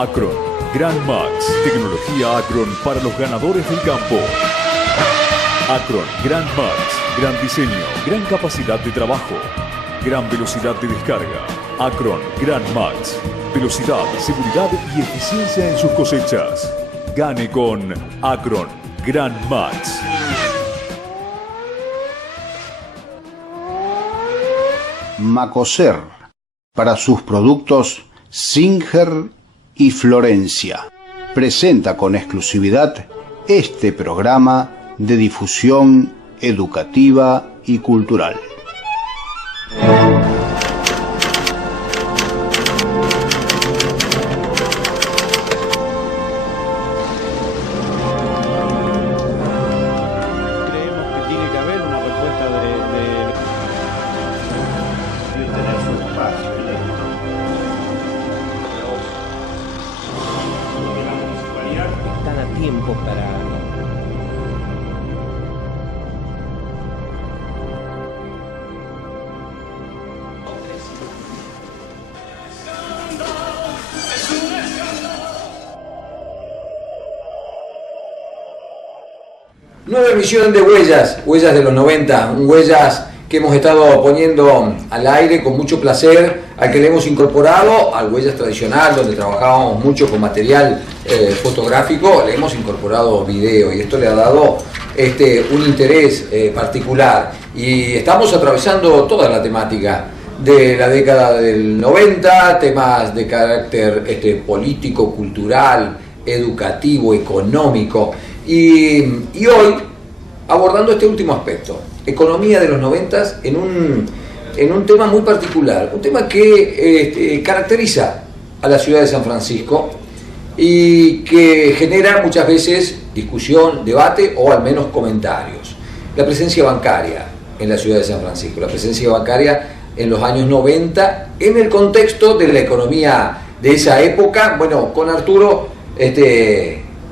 Acron, Gran Max, tecnología Acron para los ganadores del campo. Acron, Gran Max, gran diseño, gran capacidad de trabajo, gran velocidad de descarga. Acron, Gran Max, velocidad, seguridad y eficiencia en sus cosechas. Gane con Acron, Gran Max. Macoser, para sus productos Singer y Florencia, presenta con exclusividad este programa de difusión educativa y cultural. Nueva emisión de Huellas de los 90, Huellas que hemos estado poniendo al aire con mucho placer, al que le hemos incorporado al Huellas tradicional, donde trabajábamos mucho con material fotográfico, le hemos incorporado video y esto le ha dado un interés particular. Y estamos atravesando toda la temática de la década del 90, temas de carácter político, cultural, educativo, económico. Y hoy, abordando este último aspecto, economía de los 90 en un tema muy particular, un tema que caracteriza a la ciudad de San Francisco y que genera muchas veces discusión, debate o al menos comentarios. La presencia bancaria en la ciudad de San Francisco, la presencia bancaria en los años 90, en el contexto de la economía de esa época. Bueno, con Arturo,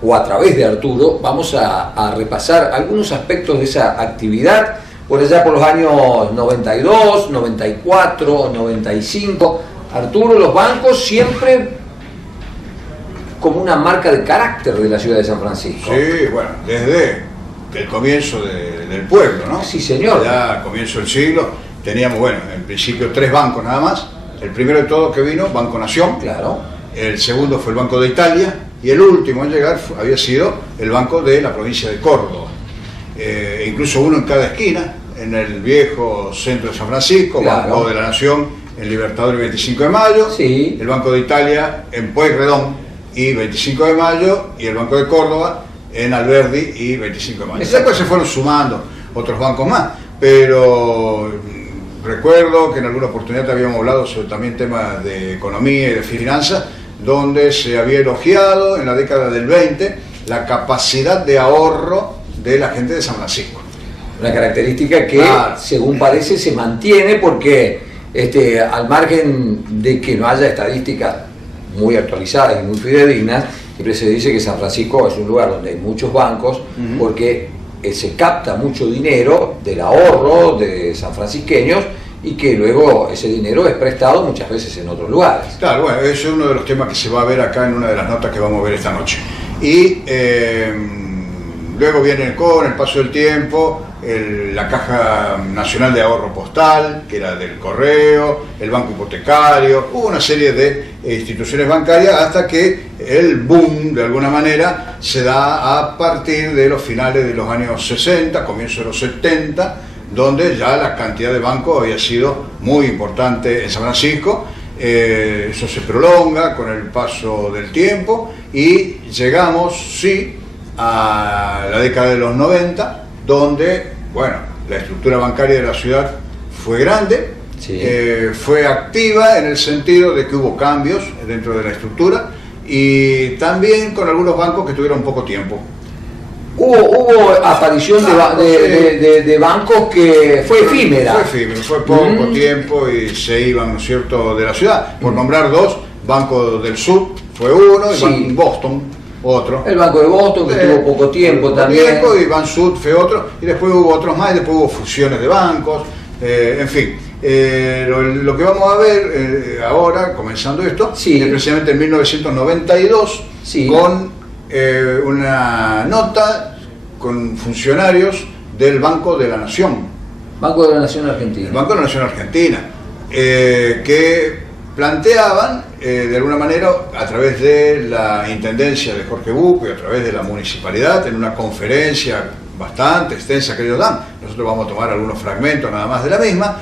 o a través de Arturo, vamos a repasar algunos aspectos de esa actividad, por allá por los años 92, 94, 95. Arturo, los bancos siempre como una marca de carácter de la ciudad de San Francisco. Sí, bueno, desde el comienzo del pueblo, ¿no? Sí, señor. Ya al comienzo del siglo teníamos, bueno, en principio 3 bancos nada más. El primero de todos que vino, Banco Nación. Claro. El segundo fue el Banco de Italia. Y el último en llegar había sido el Banco de la provincia de Córdoba. Incluso uno en cada esquina, en el viejo centro de San Francisco, claro. Banco de la Nación en Libertador y 25 de Mayo, sí. El Banco de Italia en Pueyrredón y 25 de Mayo, y el Banco de Córdoba en Alberdi y 25 de Mayo. Después se fueron sumando otros bancos más, pero recuerdo que en alguna oportunidad habíamos hablado sobre también temas de economía y de finanzas, donde se había elogiado en la década del 20 la capacidad de ahorro de la gente de San Francisco. Una característica que, según parece, se mantiene porque al margen de que no haya estadísticas muy actualizadas y muy fidedignas, siempre se dice que San Francisco es un lugar donde hay muchos bancos, porque se capta mucho dinero del ahorro de sanfrancisqueños y que luego ese dinero es prestado muchas veces en otros lugares. Claro, bueno, ese es uno de los temas que se va a ver acá en una de las notas que vamos a ver esta noche. Y luego viene con el paso del tiempo la Caja Nacional de Ahorro Postal, que era del Correo, el Banco Hipotecario, hubo una serie de instituciones bancarias hasta que el boom, de alguna manera, se da a partir de los finales de los años 60, comienzo de los 70, donde ya la cantidad de bancos había sido muy importante en San Francisco. Eso se prolonga con el paso del tiempo y llegamos, sí, a la década de los 90, donde, bueno, la estructura bancaria de la ciudad fue grande, sí. Fue activa en el sentido de que hubo cambios dentro de la estructura y también con algunos bancos que tuvieron poco tiempo. Hubo aparición de bancos que fue efímera. Fue efímero, fue poco tiempo y se iban, ¿no es cierto?, de la ciudad. Por nombrar 2, Banco del Sur fue uno, sí. y Boston otro. El Banco de Boston, que tuvo poco tiempo también. Y Ban Sud fue otro, y después hubo otros más, y después hubo fusiones de bancos, En fin, lo que vamos a ver ahora, comenzando esto, Sí. es precisamente en 1992, Sí. con una nota con funcionarios del Banco de la Nación. Banco de la Nación Argentina. El Banco de la Nación Argentina, que planteaban, de alguna manera, a través de la Intendencia de Jorge Bucco y a través de la Municipalidad, en una conferencia bastante extensa que ellos dan, nosotros vamos a tomar algunos fragmentos nada más de la misma,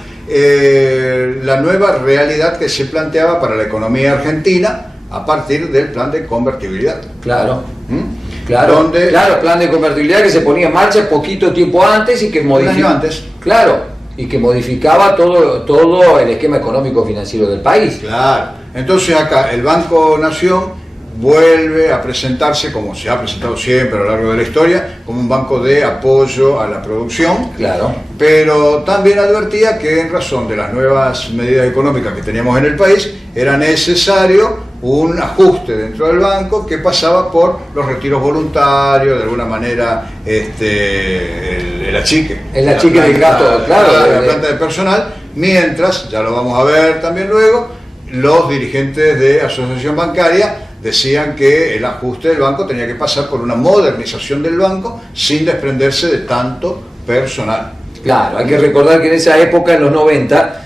la nueva realidad que se planteaba para la economía argentina a partir del plan de convertibilidad. Claro. ¿Mm? Claro, Donde- claro, plan de convertibilidad que se ponía en marcha poquito tiempo antes y que Un modificaba. año antes. Claro, y que modificaba todo el esquema económico financiero del país. Claro. Entonces acá el Banco Nación vuelve a presentarse, como se ha presentado siempre a lo largo de la historia, como un banco de apoyo a la producción, Claro. pero también advertía que en razón de las nuevas medidas económicas que teníamos en el país, era necesario un ajuste dentro del banco que pasaba por los retiros voluntarios, de alguna manera el achique. El achique del gasto, claro, de la de- planta de personal, mientras, ya lo vamos a ver también luego, los dirigentes de asociación bancaria decían que el ajuste del banco tenía que pasar por una modernización del banco sin desprenderse de tanto personal. Claro, hay que recordar que en esa época, en los 90,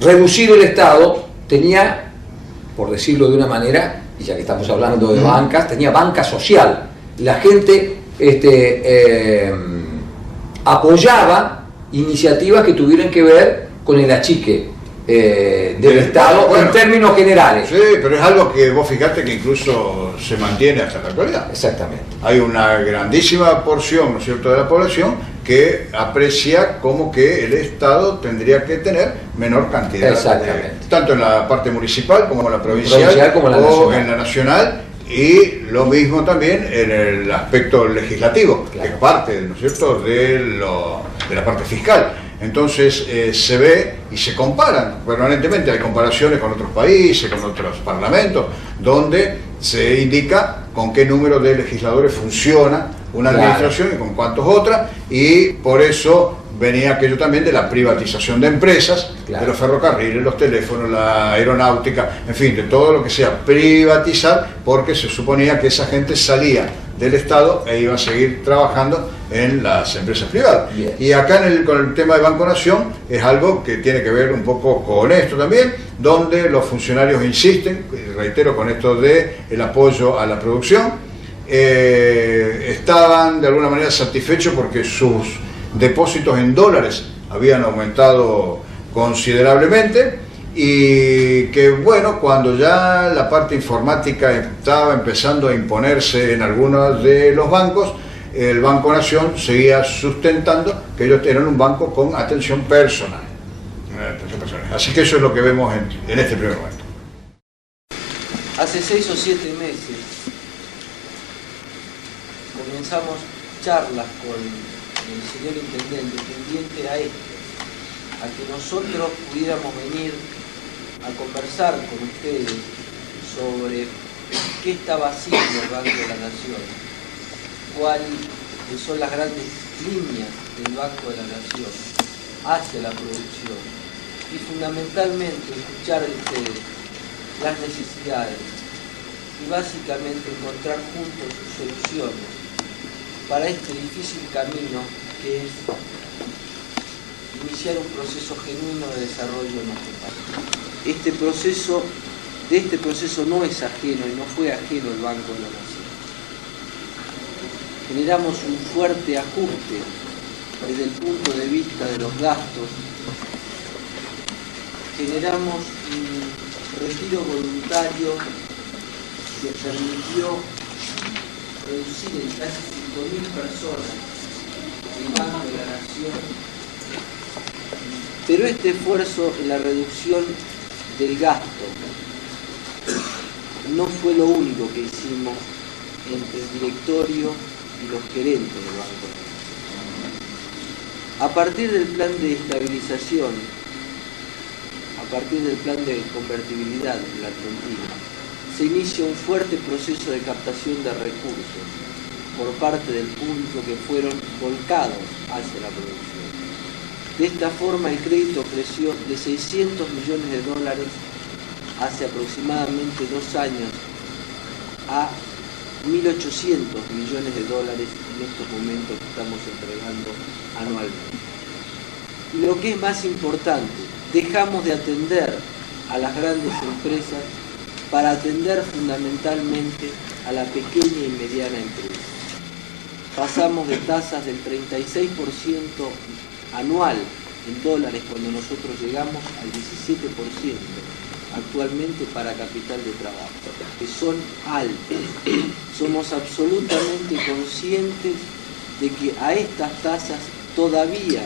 reducir el Estado tenía, por decirlo de una manera, y ya que estamos hablando de bancas, tenía banca social. La gente apoyaba iniciativas que tuvieran que ver con el achique del Estado Bueno, en términos generales. Sí, pero es algo que vos fijate que incluso se mantiene hasta la actualidad. Exactamente. Hay una grandísima porción, ¿no es cierto?, de la población que aprecia como que el Estado tendría que tener menor cantidad, Exactamente. tanto en la parte municipal como en la provincial, Provincial como en la o nacional. en la nacional, y lo mismo también en el aspecto legislativo, Claro. que es parte, ¿no es cierto?, de la parte fiscal. Entonces se ve y se comparan permanentemente, hay comparaciones con otros países, con otros parlamentos, donde se indica con qué número de legisladores funciona una Claro. administración y con cuántos otras, y por eso venía aquello también de la privatización de empresas, Claro. de los ferrocarriles, los teléfonos, la aeronáutica, en fin, de todo lo que sea privatizar, porque se suponía que esa gente salía del Estado e iba a seguir trabajando en las empresas privadas. Bien. Y acá con el tema de Banco Nación es algo que tiene que ver un poco con esto también, donde los funcionarios insisten, reitero, con esto de el apoyo a la producción, estaban de alguna manera satisfechos porque sus depósitos en dólares habían aumentado considerablemente, y que bueno, cuando ya la parte informática estaba empezando a imponerse en algunos de los bancos, el Banco Nación seguía sustentando que ellos eran un banco con atención personal. Así que eso es lo que vemos en este primer momento. Hace 6 o 7 meses comenzamos charlas con el señor intendente pendiente a esto, a que nosotros pudiéramos venir a conversar con ustedes sobre qué estaba haciendo el Banco de la Nación, cuáles son las grandes líneas del Banco de la Nación hacia la producción y fundamentalmente escuchar de ustedes las necesidades y básicamente encontrar juntos soluciones para este difícil camino que es iniciar un proceso genuino de desarrollo en nuestro país. De este proceso no es ajeno y no fue ajeno el Banco de la Nación. Generamos un fuerte ajuste desde el punto de vista de los gastos. Generamos un retiro voluntario que permitió reducir en casi 5.000 personas el Banco de la Nación. Pero este esfuerzo en la reducción del gasto no fue lo único que hicimos entre el directorio y los gerentes del Banco de la Nación. A partir del plan de estabilización, a partir del plan de convertibilidad de la Argentina, se inicia un fuerte proceso de captación de recursos por parte del público que fueron volcados hacia la producción. De esta forma el crédito creció de 600 millones de dólares hace aproximadamente 2 años a 1.800 millones de dólares en estos momentos que estamos entregando anualmente. Y lo que es más importante, dejamos de atender a las grandes empresas para atender fundamentalmente a la pequeña y mediana empresa. Pasamos de tasas del 36% anual en dólares cuando nosotros llegamos al 17% actualmente para capital de trabajo, que son altas. Somos absolutamente conscientes de que a estas tasas todavía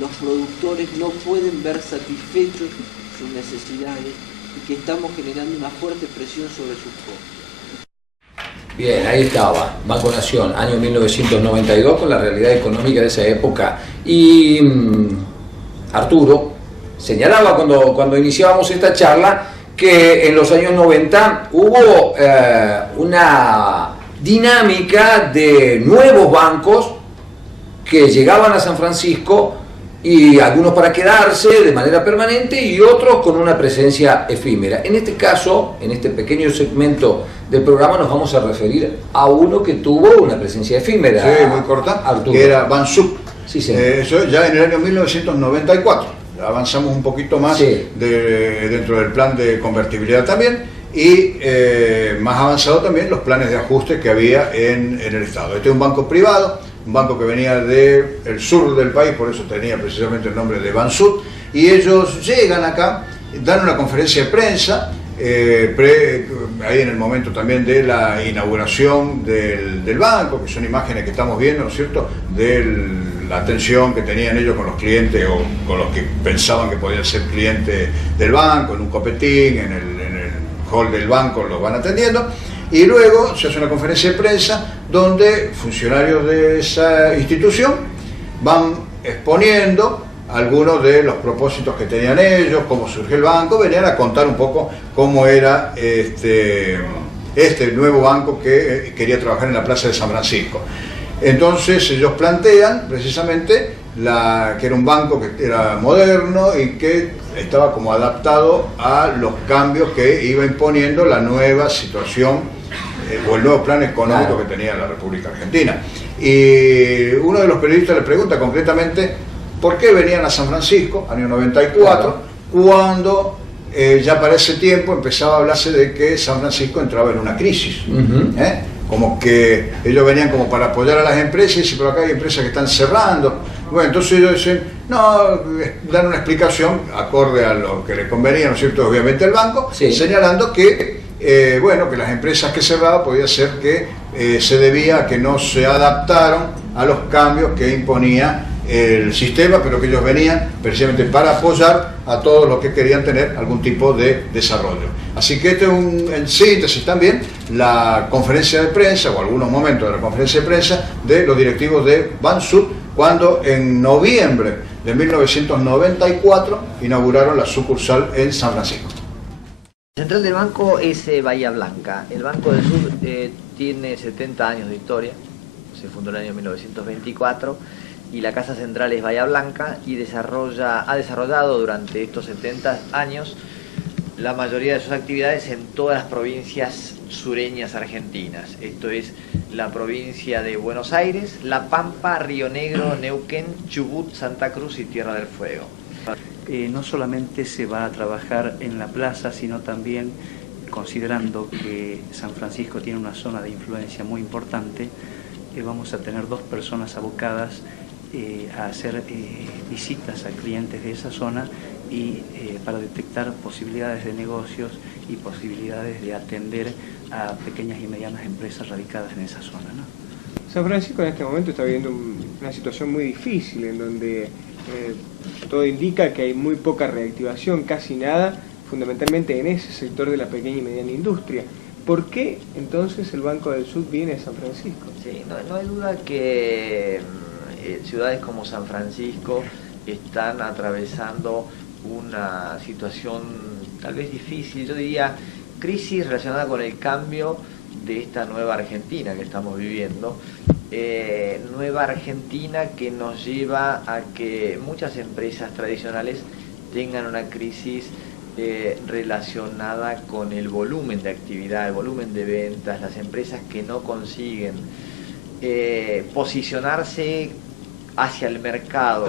los productores no pueden ver satisfechos sus necesidades y que estamos generando una fuerte presión sobre sus costos. Bien, ahí estaba, Banco Nación, año 1992, con la realidad económica de esa época. Y Arturo señalaba cuando iniciábamos esta charla que en los años 90 hubo una dinámica de nuevos bancos que llegaban a San Francisco, y algunos para quedarse de manera permanente y otros con una presencia efímera. En este caso, en este pequeño segmento del programa, nos vamos a referir a uno que tuvo una presencia efímera. Sí, muy corta, Arturo. Que era Bansud. Sí, sí. Eso ya en el año 1994. Avanzamos un poquito más, sí, dentro del plan de convertibilidad también, y más avanzado también los planes de ajuste que había en el Estado. Este es un banco privado, un banco que venía del sur del país, por eso tenía precisamente el nombre de Bansud, y ellos llegan acá, dan una conferencia de prensa, ahí en el momento también de la inauguración del banco, que son imágenes que estamos viendo, ¿no es cierto?, de la atención que tenían ellos con los clientes o con los que pensaban que podían ser clientes del banco, en un copetín, en el hall del banco los van atendiendo. Y luego se hace una conferencia de prensa donde funcionarios de esa institución van exponiendo algunos de los propósitos que tenían ellos, cómo surgió el banco, venían a contar un poco cómo era este nuevo banco que quería trabajar en la Plaza de San Francisco. Entonces ellos plantean precisamente que era un banco que era moderno y que estaba como adaptado a los cambios que iba imponiendo la nueva situación o el nuevo plan económico que tenía la República Argentina. Y uno de los periodistas le pregunta concretamente por qué venían a San Francisco, año 94, cuando ya para ese tiempo empezaba a hablarse de que San Francisco entraba en una crisis. Como que ellos venían como para apoyar a las empresas, y dicen, pero acá hay empresas que están cerrando. Bueno, entonces ellos dicen, no, dan una explicación acorde a lo que le convenía, ¿no es cierto?, obviamente al banco, sí, señalando que bueno, que las empresas que cerraban podía ser que se debía a que no se adaptaron a los cambios que imponía el sistema, pero que ellos venían precisamente para apoyar a todos los que querían tener algún tipo de desarrollo. Así que este es en síntesis también la conferencia de prensa, o algunos momentos de la conferencia de prensa de los directivos de Bansud, cuando en noviembre de 1994 inauguraron la sucursal en San Francisco. La central del banco es Bahía Blanca. El Banco del Sur tiene 70 años de historia, se fundó en el año 1924, y la casa central es Bahía Blanca y ha desarrollado durante estos 70 años la mayoría de sus actividades en todas las provincias sureñas argentinas. Esto es la provincia de Buenos Aires, La Pampa, Río Negro, Neuquén, Chubut, Santa Cruz y Tierra del Fuego. No solamente se va a trabajar en la plaza, sino también, considerando que San Francisco tiene una zona de influencia muy importante, vamos a tener 2 personas abocadas a hacer visitas a clientes de esa zona y para detectar posibilidades de negocios y posibilidades de atender a pequeñas y medianas empresas radicadas en esa zona, ¿no? San Francisco en este momento está viviendo una situación muy difícil en donde todo indica que hay muy poca reactivación, casi nada, fundamentalmente en ese sector de la pequeña y mediana industria. ¿Por qué entonces el Banco del Sur viene a San Francisco? Sí, no hay duda que ciudades como San Francisco están atravesando una situación tal vez difícil, yo diría crisis relacionada con el cambio de esta nueva Argentina que estamos viviendo. Nueva Argentina que nos lleva a que muchas empresas tradicionales tengan una crisis relacionada con el volumen de actividad, el volumen de ventas, las empresas que no consiguen posicionarse hacia el mercado,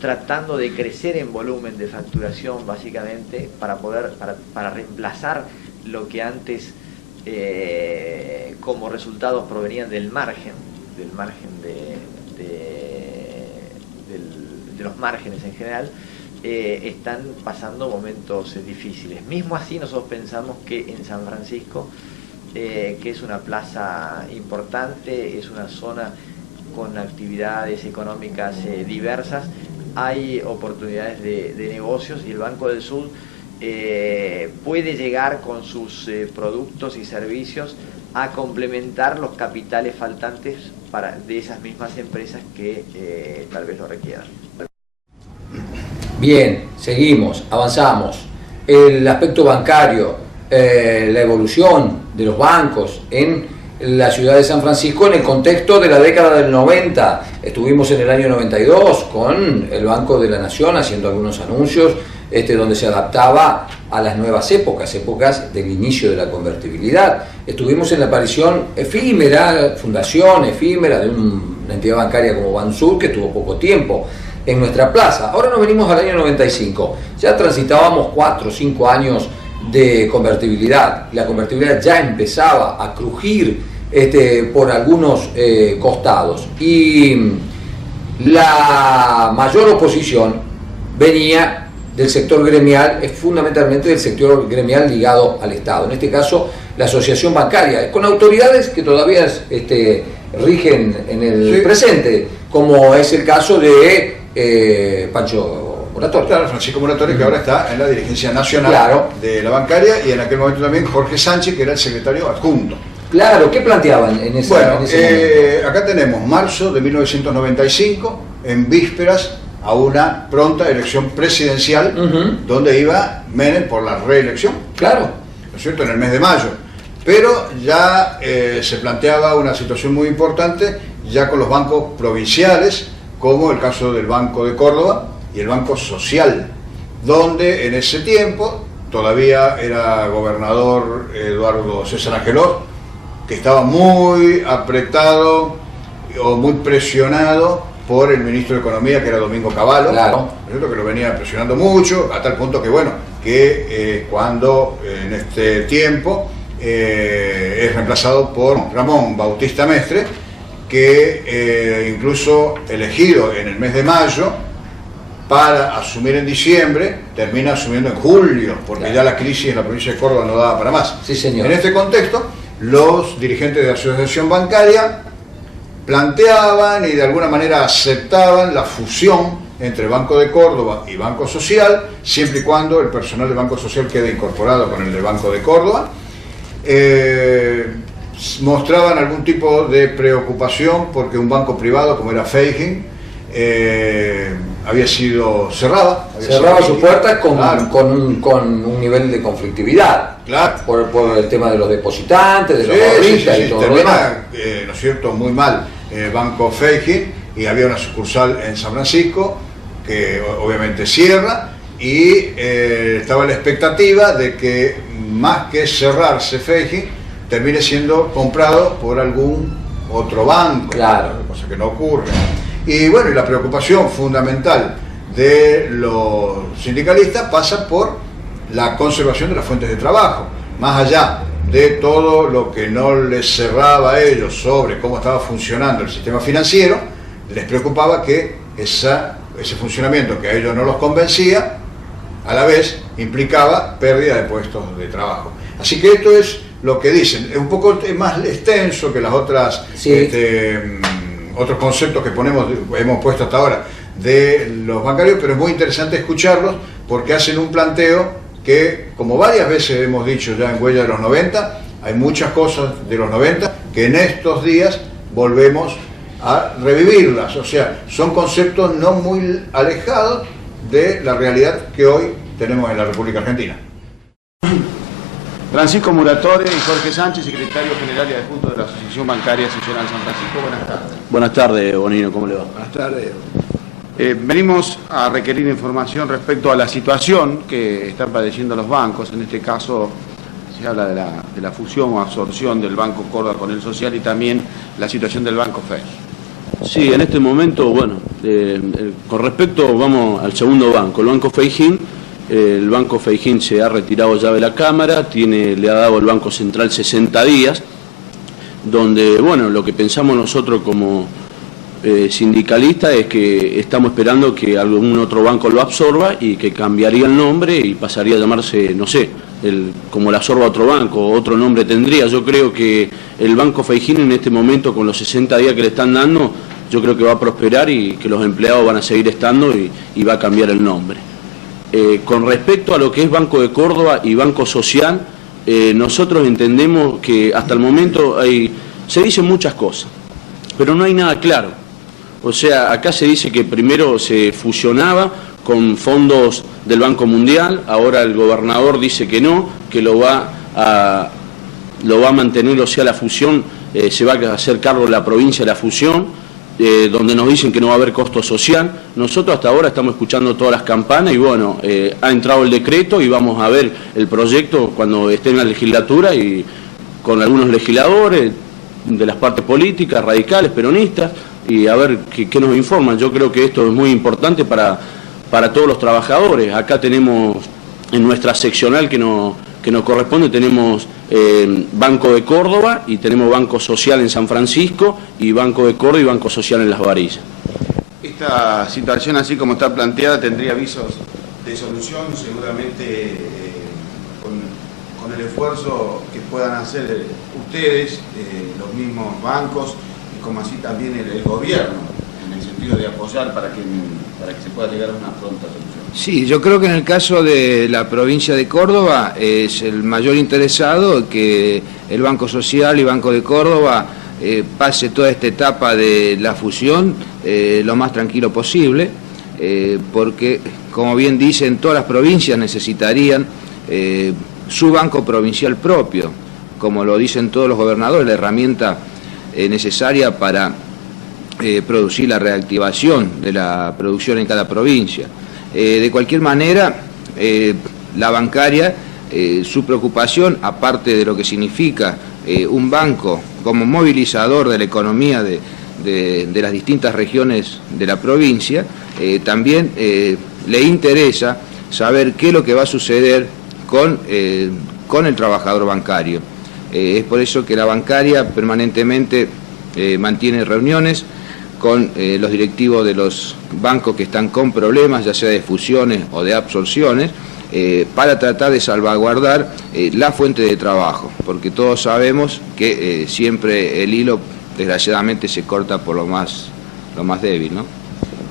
tratando de crecer en volumen de facturación básicamente para reemplazar lo que antes como resultados provenían del margen de los márgenes en general. Están pasando momentos difíciles. Mismo así nosotros pensamos que en San Francisco, que es una plaza importante, es una zona con actividades económicas diversas, hay oportunidades de negocios, y el Banco del Sur puede llegar con sus productos y servicios a complementar los capitales faltantes de esas mismas empresas que tal vez lo requieran. Bien, seguimos, avanzamos. El aspecto bancario, la evolución de los bancos en la ciudad de San Francisco en el contexto de la década del 90. Estuvimos en el año 92 con el Banco de la Nación haciendo algunos anuncios donde se adaptaba a las nuevas épocas del inicio de la convertibilidad. Estuvimos en la aparición efímera, fundación efímera de una entidad bancaria como Bansur, que tuvo poco tiempo en nuestra plaza. Ahora nos venimos al año 95. Ya transitábamos 4 o 5 años de convertibilidad. La convertibilidad ya empezaba a crujir por algunos costados. Y la mayor oposición venía del sector gremial, fundamentalmente del sector gremial ligado al Estado. En este caso, la asociación bancaria, con autoridades que todavía rigen en el presente, como es el caso de Pancho Moratore. Claro, Francisco Moratore, que ahora está en la dirigencia nacional de la bancaria, y en aquel momento también Jorge Sánchez, que era el secretario adjunto. Claro, ¿qué planteaban en ese momento? Acá tenemos marzo de 1995, en vísperas a una pronta elección presidencial, donde iba Menem por la reelección. Claro. ¿No es cierto? En el mes de mayo. Pero ya se planteaba una situación muy importante, ya con los bancos provinciales, como el caso del Banco de Córdoba y el Banco Social, donde en ese tiempo todavía era gobernador Eduardo César Angelós, que estaba muy apretado o muy presionado por el ministro de Economía, que era Domingo Cavallo, que lo venía presionando mucho, a tal punto que cuando en este tiempo es reemplazado por Ramón Bautista Mestre, que incluso elegido en el mes de mayo para asumir en diciembre, termina asumiendo en julio, porque ya la crisis en la provincia de Córdoba no daba para más. Sí, señor. En este contexto, los dirigentes de la asociación bancaria planteaban y de alguna manera aceptaban la fusión entre Banco de Córdoba y Banco Social, siempre y cuando el personal del Banco Social quede incorporado con el del Banco de Córdoba. Mostraban algún tipo de preocupación porque un banco privado como era Feijin había sido cerrada. Cerraba sus puertas con un nivel de conflictividad. Claro. Por el tema de los depositantes, de los ahorristas y todo lo demás. ¿No es cierto? Muy mal Banco Feijin, y había una sucursal en San Francisco que obviamente cierra, y estaba la expectativa de que más que cerrarse Feijin, termine siendo comprado por algún otro banco, cosa que no ocurre. Y bueno, y la preocupación fundamental de los sindicalistas pasa por la conservación de las fuentes de trabajo, más allá de todo lo que no les cerraba a ellos sobre cómo estaba funcionando el sistema financiero. Les preocupaba que ese funcionamiento que a ellos no los convencía, a la vez implicaba pérdida de puestos de trabajo. Así que esto es lo que dicen. Es un poco más extenso que las otras otros conceptos que hemos puesto hasta ahora de los bancarios, pero es muy interesante escucharlos porque hacen un planteo que, como varias veces hemos dicho ya en Huella de los 90, hay muchas cosas de los 90 que en estos días volvemos a revivirlas. O sea, son conceptos no muy alejados de la realidad que hoy tenemos en la República Argentina. Francisco Muratore y Jorge Sánchez, secretario general y adjunto de la Asociación Bancaria Seccional San Francisco. Buenas tardes. Buenas tardes, Bonino, ¿cómo le va? Buenas tardes. Venimos a requerir información respecto a la situación que están padeciendo los bancos. En este caso se habla de la fusión o absorción del Banco Córdoba con el Social y también la situación del Banco FEI. Sí, en este momento, bueno, con respecto, vamos al segundo banco, el Banco Feijín. El Banco Feijín se ha retirado ya de la Cámara, le ha dado el Banco Central 60 días, donde, bueno, lo que pensamos nosotros como sindicalistas es que estamos esperando que algún otro banco lo absorba y que cambiaría el nombre y pasaría a llamarse, no sé, como lo absorba otro banco, otro nombre tendría. Yo creo que el Banco Feijín en este momento, con los 60 días que le están dando, yo creo que va a prosperar y que los empleados van a seguir estando y va a cambiar el nombre. Con respecto a lo que es Banco de Córdoba y Banco Social, nosotros entendemos que hasta el momento se dicen muchas cosas, pero no hay nada claro. O sea, acá se dice que primero se fusionaba con fondos del Banco Mundial, ahora el gobernador dice que no, que lo va a mantener, o sea, la fusión, se va a hacer cargo la provincia de la fusión, donde nos dicen que no va a haber costo social. Nosotros hasta ahora estamos escuchando todas las campanas y bueno, ha entrado el decreto y vamos a ver el proyecto cuando esté en la legislatura y con algunos legisladores de las partes políticas, radicales, peronistas, y a ver qué nos informan. Yo creo que esto es muy importante para todos los trabajadores. Acá tenemos en nuestra seccional que nos corresponde, tenemos Banco de Córdoba y tenemos Banco Social en San Francisco y Banco de Córdoba y Banco Social en Las Varillas. Esta situación, así como está planteada, tendría visos de solución, seguramente con el esfuerzo que puedan hacer ustedes, los mismos bancos, y como así también el gobierno, en el sentido de apoyar para que se pueda llegar a una pronta solución. Sí, yo creo que en el caso de la provincia de Córdoba es el mayor interesado que el Banco Social y Banco de Córdoba pase toda esta etapa de la fusión lo más tranquilo posible, porque, como bien dicen, todas las provincias necesitarían su banco provincial propio, como lo dicen todos los gobernadores, la herramienta necesaria para producir la reactivación de la producción en cada provincia. De cualquier manera, la bancaria, su preocupación, aparte de lo que significa un banco como movilizador de la economía de las distintas regiones de la provincia, también le interesa saber qué es lo que va a suceder con el trabajador bancario. Es por eso que la bancaria permanentemente mantiene reuniones con los directivos de los bancos que están con problemas, ya sea de fusiones o de absorciones, para tratar de salvaguardar la fuente de trabajo, porque todos sabemos que siempre el hilo, desgraciadamente, se corta por lo más débil, ¿no?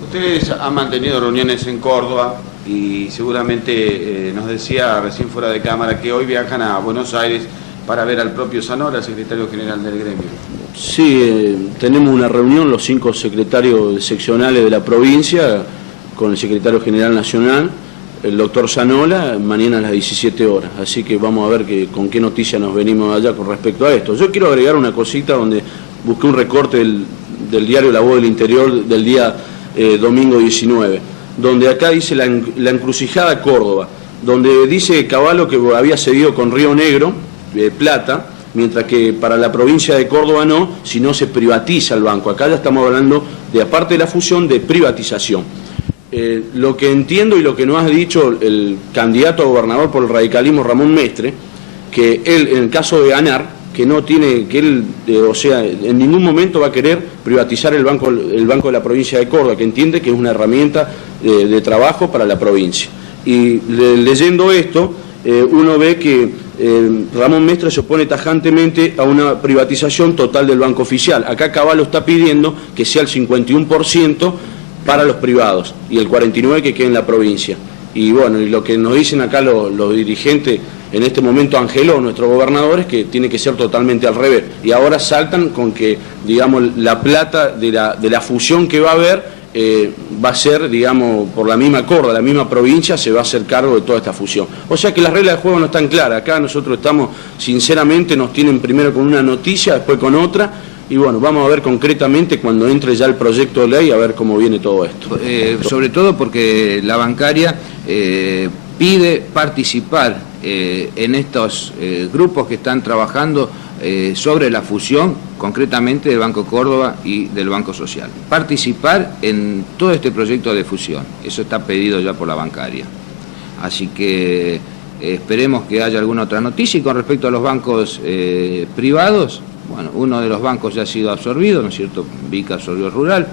Ustedes han mantenido reuniones en Córdoba y seguramente nos decía recién fuera de cámara que hoy viajan a Buenos Aires para ver al propio Zanola, secretario general del gremio. Sí, tenemos una reunión, los 5 secretarios seccionales de la provincia, con el secretario general nacional, el doctor Zanola, mañana a las 17 horas. Así que vamos a ver con qué noticia nos venimos allá con respecto a esto. Yo quiero agregar una cosita donde busqué un recorte del diario La Voz del Interior del día domingo 19, donde acá dice la encrucijada Córdoba, donde dice Cavallo que había cedido con Río Negro, plata, mientras que para la provincia de Córdoba no, si no se privatiza el banco. Acá ya estamos hablando de, aparte de la fusión, de privatización. Lo que entiendo y lo que nos ha dicho el candidato a gobernador por el radicalismo, Ramón Mestre, que él, en el caso de ANAR, que no tiene, que él, o sea, en ningún momento va a querer privatizar el banco de la provincia de Córdoba, que entiende que es una herramienta de trabajo para la provincia. Y leyendo esto, uno ve que Ramón Mestre se opone tajantemente a una privatización total del banco oficial. Acá Cavallo está pidiendo que sea el 51% para los privados y el 49% que quede en la provincia. Y bueno, y lo que nos dicen acá los dirigentes, en este momento Angelo, nuestro gobernador, es que tiene que ser totalmente al revés. Y ahora saltan con que, digamos, la plata de la fusión que va a haber va a ser, digamos, por la misma Córdoba, la misma provincia, se va a hacer cargo de toda esta fusión. O sea que las reglas del juego no están claras. Acá nosotros estamos, sinceramente, nos tienen primero con una noticia, después con otra, y bueno, vamos a ver concretamente cuando entre ya el proyecto de ley, a ver cómo viene todo esto. Sobre todo porque la bancaria pide participar en estos grupos que están trabajando sobre la fusión, concretamente del Banco Córdoba y del Banco Social. Participar en todo este proyecto de fusión, eso está pedido ya por la bancaria. Así que esperemos que haya alguna otra noticia. Y con respecto a los bancos privados, bueno, uno de los bancos ya ha sido absorbido, ¿no es cierto? Vica absorbió Rural.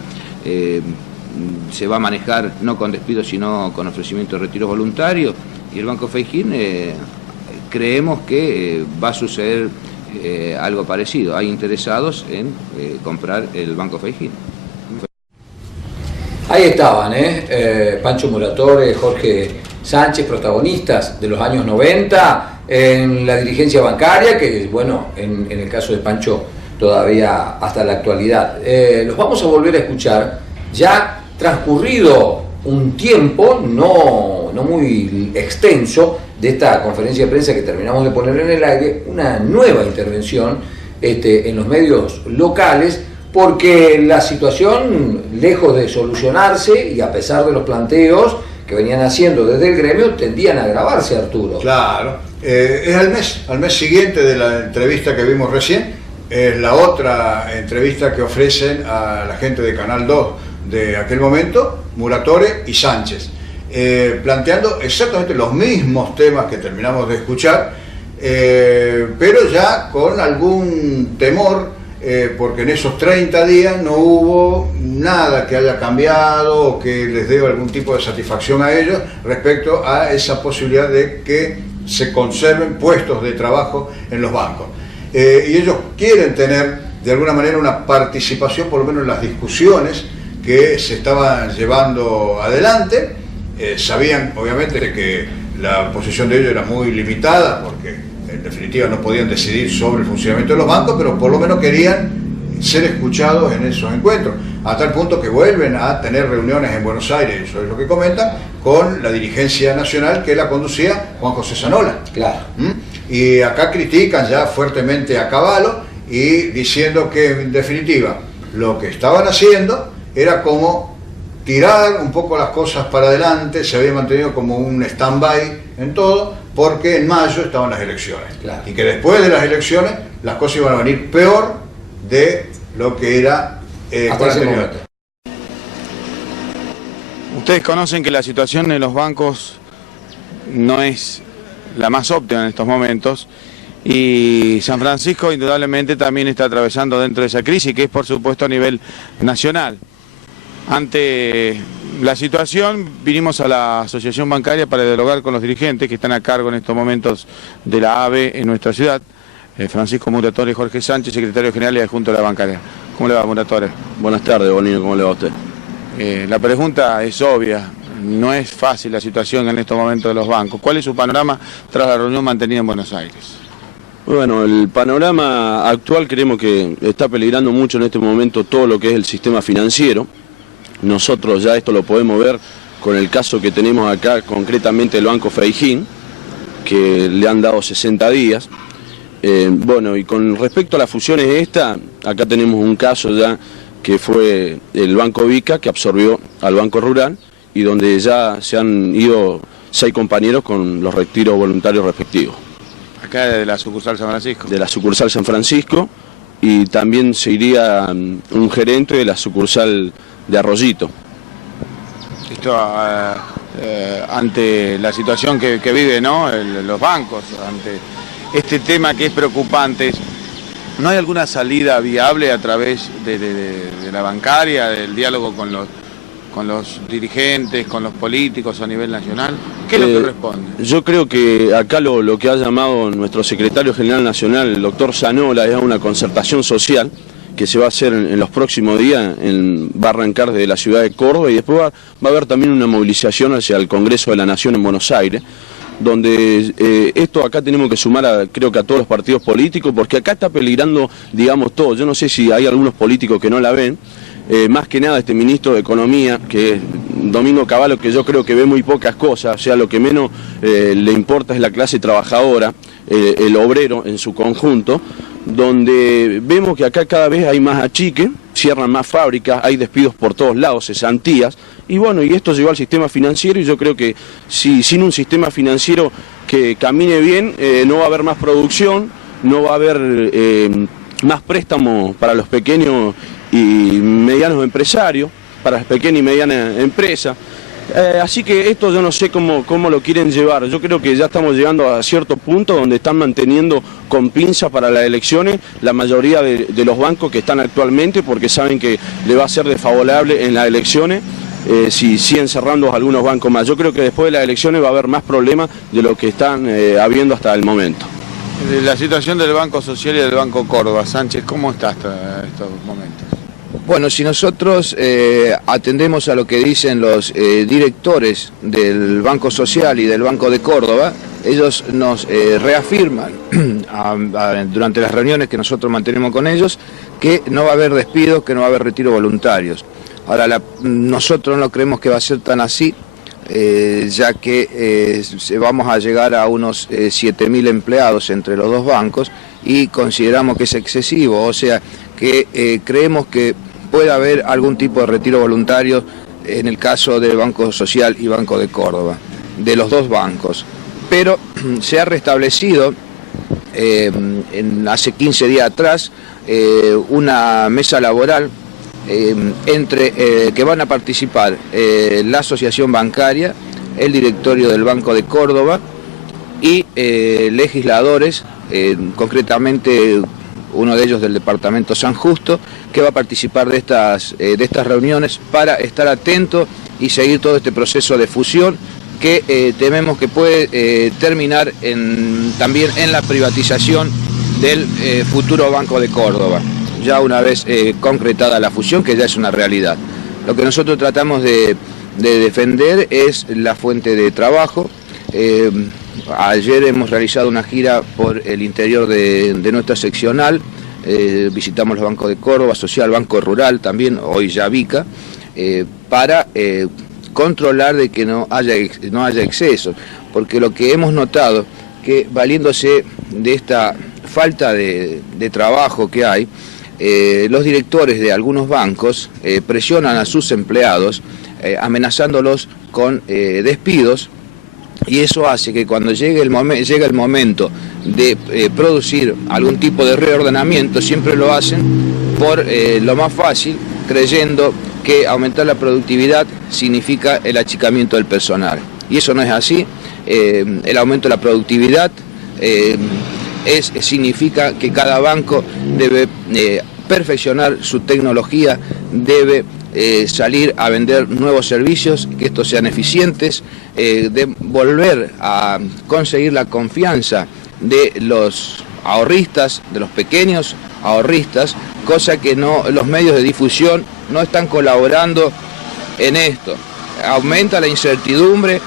Se va a manejar no con despido, sino con ofrecimiento de retiro voluntario. Y el Banco Feijin, creemos que va a suceder algo parecido. Hay interesados en comprar el Banco Feijin. Ahí estaban, Pancho Muratore, Jorge Sánchez, protagonistas de los años 90 en la dirigencia bancaria, que bueno, en el caso de Pancho todavía hasta la actualidad. Los vamos a volver a escuchar ya transcurrido un tiempo no muy extenso de esta conferencia de prensa que terminamos de poner en el aire, una nueva intervención en los medios locales, porque la situación, lejos de solucionarse y a pesar de los planteos que venían haciendo desde el gremio, tendían a agravarse, Arturo. Claro, es al mes siguiente de la entrevista que vimos recién, es la otra entrevista que ofrecen a la gente de Canal 2 de aquel momento, Muratore y Sánchez, planteando exactamente los mismos temas que terminamos de escuchar, pero ya con algún temor, porque en esos 30 días no hubo nada que haya cambiado o que les dé algún tipo de satisfacción a ellos respecto a esa posibilidad de que se conserven puestos de trabajo en los bancos. Y ellos quieren tener de alguna manera una participación, por lo menos en las discusiones que se estaban llevando adelante. Sabían obviamente que la posición de ellos era muy limitada porque en definitiva no podían decidir sobre el funcionamiento de los bancos, pero por lo menos querían ser escuchados en esos encuentros, a tal punto que vuelven a tener reuniones en Buenos Aires, eso es lo que comentan, con la dirigencia nacional que la conducía Juan José Zanola. Claro. Y acá critican ya fuertemente a Cavallo y diciendo que en definitiva lo que estaban haciendo era como tirar un poco las cosas para adelante, se había mantenido como un stand-by en todo, porque en mayo estaban las elecciones. Claro. Y que después de las elecciones las cosas iban a venir peor de lo que era hasta ese momento. Ustedes conocen que la situación en los bancos no es la más óptima en estos momentos, y San Francisco indudablemente también está atravesando dentro de esa crisis, que es por supuesto a nivel nacional. Ante la situación vinimos a la Asociación Bancaria para dialogar con los dirigentes que están a cargo en estos momentos de la AVE en nuestra ciudad, Francisco Muratore y Jorge Sánchez, secretario general y adjunto de la bancaria. ¿Cómo le va, Muratore? Buenas tardes, Bonino, ¿cómo le va a usted? La pregunta es obvia, no es fácil la situación en estos momentos de los bancos. ¿Cuál es su panorama tras la reunión mantenida en Buenos Aires? Bueno, el panorama actual creemos que está peligrando mucho en este momento todo lo que es el sistema financiero. Nosotros ya esto lo podemos ver con el caso que tenemos acá, concretamente el Banco Feijin, que le han dado 60 días. Bueno, y con respecto a las fusiones esta, acá tenemos un caso ya que fue el Banco Vica, que absorbió al Banco Rural, y donde ya se han ido 6 compañeros con los retiros voluntarios respectivos. Acá de la sucursal San Francisco. De la sucursal San Francisco, y también se iría un gerente de la sucursal de Arroyito. Esto ante la situación que vive, ¿no? Los bancos, ante este tema que es preocupante, ¿no hay alguna salida viable a través de la bancaria, del diálogo con los dirigentes, con los políticos a nivel nacional? ¿Qué es lo que responde? Yo creo que acá lo que ha llamado nuestro secretario general nacional, el doctor Zanola, es una concertación social que se va a hacer en los próximos días, va a arrancar desde la ciudad de Córdoba, y después va a haber también una movilización hacia el Congreso de la Nación en Buenos Aires, donde esto acá tenemos que sumar creo que a todos los partidos políticos, porque acá está peligrando, digamos, todo. Yo no sé si hay algunos políticos que no la ven, más que nada este ministro de Economía, que es Domingo Cavallo, que yo creo que ve muy pocas cosas, o sea, lo que menos le importa es la clase trabajadora, el obrero en su conjunto, donde vemos que acá cada vez hay más achique, cierran más fábricas, hay despidos por todos lados, cesantías, y bueno, y esto llegó al sistema financiero, y yo creo que si sin un sistema financiero que camine bien, no va a haber más producción, no va a haber más préstamos para los pequeños y medianos empresarios, para las pequeñas y medianas empresas. Así que esto yo no sé cómo lo quieren llevar. Yo creo que ya estamos llegando a cierto punto donde están manteniendo con pinza para las elecciones la mayoría de los bancos que están actualmente, porque saben que le va a ser desfavorable en las elecciones si siguen cerrando algunos bancos más. Yo creo que después de las elecciones va a haber más problemas de lo que están habiendo hasta el momento. La situación del Banco Social y del Banco Córdoba, Sánchez, ¿cómo está hasta estos momentos? Bueno, si nosotros atendemos a lo que dicen los directores del Banco Social y del Banco de Córdoba, ellos nos reafirman durante las reuniones que nosotros mantenemos con ellos que no va a haber despidos, que no va a haber retiros voluntarios. Ahora, nosotros no creemos que va a ser tan así, ya que vamos a llegar a unos 7.000 empleados entre los dos bancos y consideramos que es excesivo, o sea que creemos que puede haber algún tipo de retiro voluntario en el caso del Banco Social y Banco de Córdoba, de los dos bancos. Pero se ha restablecido hace 15 días atrás una mesa laboral entre que van a participar la Asociación Bancaria, el directorio del Banco de Córdoba y legisladores, concretamente uno de ellos del departamento San Justo, que va a participar de estas reuniones para estar atento y seguir todo este proceso de fusión que tememos que puede terminar también en la privatización del futuro Banco de Córdoba, ya una vez concretada la fusión, que ya es una realidad. Lo que nosotros tratamos de defender es la fuente de trabajo. Ayer hemos realizado una gira por el interior de nuestra seccional, visitamos los bancos de Córdoba, Social, Banco Rural también, hoy ya Vica, para controlar de que no haya excesos, porque lo que hemos notado, que valiéndose de esta falta de trabajo que hay, los directores de algunos bancos presionan a sus empleados, amenazándolos con despidos, y eso hace que cuando llega el momento de producir algún tipo de reordenamiento, siempre lo hacen por lo más fácil, creyendo que aumentar la productividad significa el achicamiento del personal. Y eso no es así. El aumento de la productividad significa que cada banco debe perfeccionar su tecnología, debe salir a vender nuevos servicios, que estos sean eficientes, de volver a conseguir la confianza de los ahorristas, de los pequeños ahorristas, cosa que los medios de difusión no están colaborando en esto. Aumenta la incertidumbre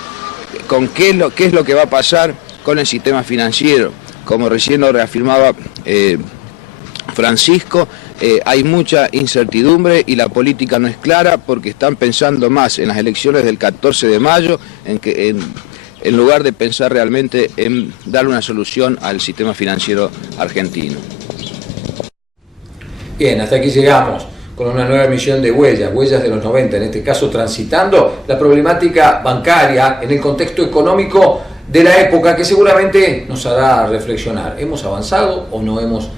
con qué es lo que va a pasar con el sistema financiero. Como recién lo reafirmaba Francisco, hay mucha incertidumbre y la política no es clara porque están pensando más en las elecciones del 14 de mayo en lugar de pensar realmente en darle una solución al sistema financiero argentino. Bien, hasta aquí llegamos con una nueva emisión de Huellas de los 90, en este caso transitando la problemática bancaria en el contexto económico de la época que seguramente nos hará reflexionar. ¿Hemos avanzado o no hemos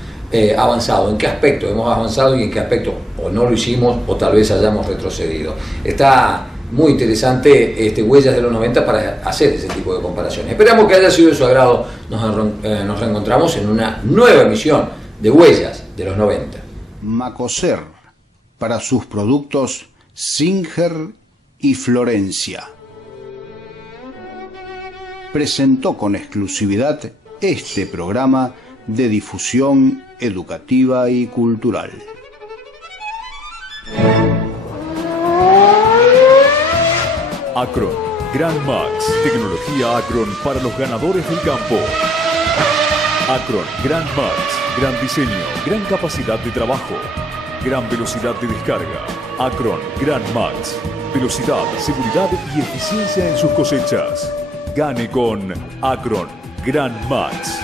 avanzado? ¿En qué aspecto hemos avanzado y en qué aspecto o no lo hicimos o tal vez hayamos retrocedido? Está muy interesante Huellas de los 90 para hacer ese tipo de comparaciones. Esperamos que haya sido de su agrado. Nos reencontramos en una nueva emisión de Huellas de los 90. Macoser, para sus productos Singer y Florencia, presentó con exclusividad este programa de difusión educativa y cultural. Acron, Grand Max, tecnología Acron para los ganadores del campo. Acron, Grand Max, gran diseño, gran capacidad de trabajo, gran velocidad de descarga. Acron Grand Max. Velocidad, seguridad y eficiencia en sus cosechas. Gane con Acron Grand Max.